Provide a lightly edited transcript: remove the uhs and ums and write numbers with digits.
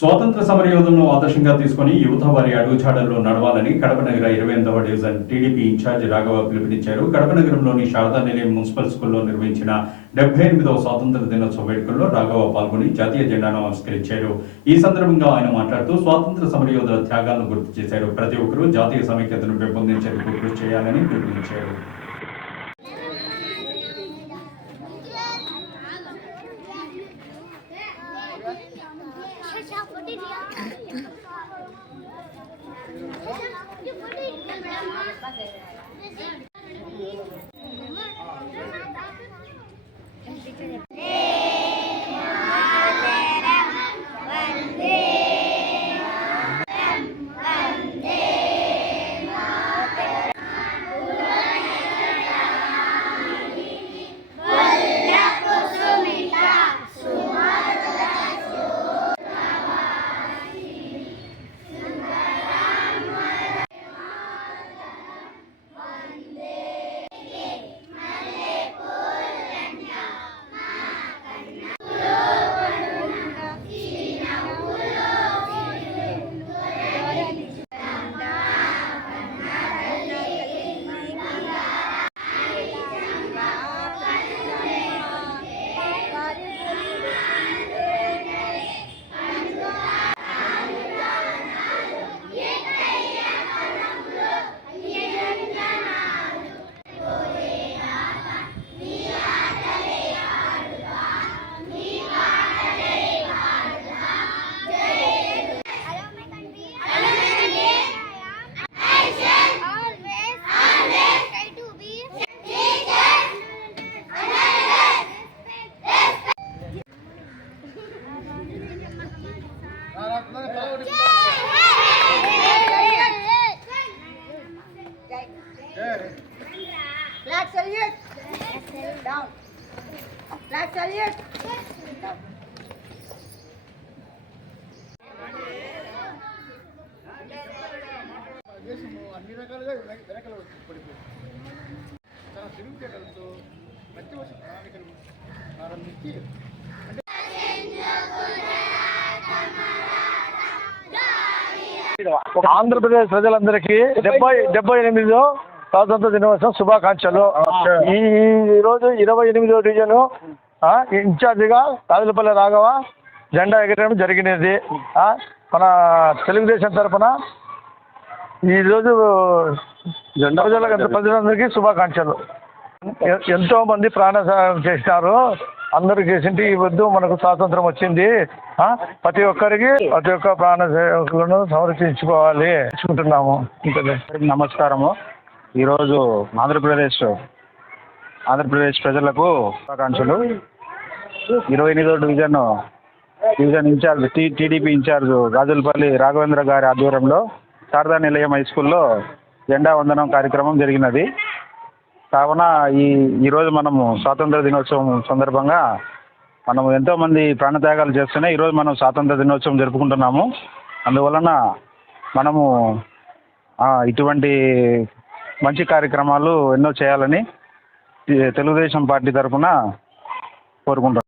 స్వాతంత్ర సమరయోధులను ఆదర్శంగా తీసుకుని యువత వారి అడుగుజాడల్లో నడవాలని కడప నగర 28వ డివిజన్ టీడీపీ ఇన్ఛార్జ్ రాఘవ పిలుపునిచ్చారు. కడప నగరంలోని శారదా నిలయం మున్సిపల్ స్కూల్లో నిర్వహించిన 78వ స్వాతంత్ర దినోత్సవ వేడుకల్లో రాఘవ పాల్గొని జాతీయ జెండాను ఆవిష్కరించారు. ఈ సందర్భంగా ఆయన మాట్లాడుతూ స్వాతంత్ర సమరయోధుల త్యాగాలను గుర్తు చేశారు. ప్రతి ఒక్కరూ జాతీయ సమైక్యతను పెంపొందించేందుకు కృషి చేయాలని పిలుపునిచ్చారు. Flag salute. Down. Flag salute. అన్ని రకాలుగా వెనకలు పడిపోయింది. తన తెలివితేటలతో ప్రతి వర్ష ప్రణాళికలు ప్రారంభించి ఆంధ్రప్రదేశ్ ప్రజలందరికీ 78వ స్వాతంత్ర దినోత్సవం శుభాకాంక్షలు. ఈ రోజు 28వ డివిజన్ ఇన్ఛార్జిగా రాజులపల్లి రాఘవ జెండా ఎగరడం జరిగినది. మన తెలుగుదేశం తరఫున ఈరోజు ప్రజలందరికీ శుభాకాంక్షలు. ఎంతో మంది ప్రాణత్యాగం చేసినారు. అందరూ చేసింటే ఈ వద్దు మనకు స్వాతంత్రం వచ్చింది. ప్రతి ఒక్క ప్రాణ సేవకులను సంరక్షించుకోవాలి చూసుకుంటున్నాము. నమస్కారము. ఈరోజు ఆంధ్రప్రదేశ్ ప్రజలకు శుభాకాంక్షలు. 28వ division incharge TDP incharge Rajulapalli Raghavendra గారి ఆధ్వర్యంలో శారదా నిలయం హై స్కూల్లో జెండా వందనం కార్యక్రమం జరిగినది. కావున ఈరోజు మనము స్వాతంత్ర దినోత్సవం సందర్భంగా మనము ఎంతోమంది ప్రాణత్యాగాలు చేస్తూనే ఈరోజు మనం స్వాతంత్ర దినోత్సవం జరుపుకుంటున్నాము. అందువలన మనము ఇటువంటి మంచి కార్యక్రమాలు ఎన్నో చేయాలని తెలుగుదేశం పార్టీ తరఫున కోరుకుంటున్నాం.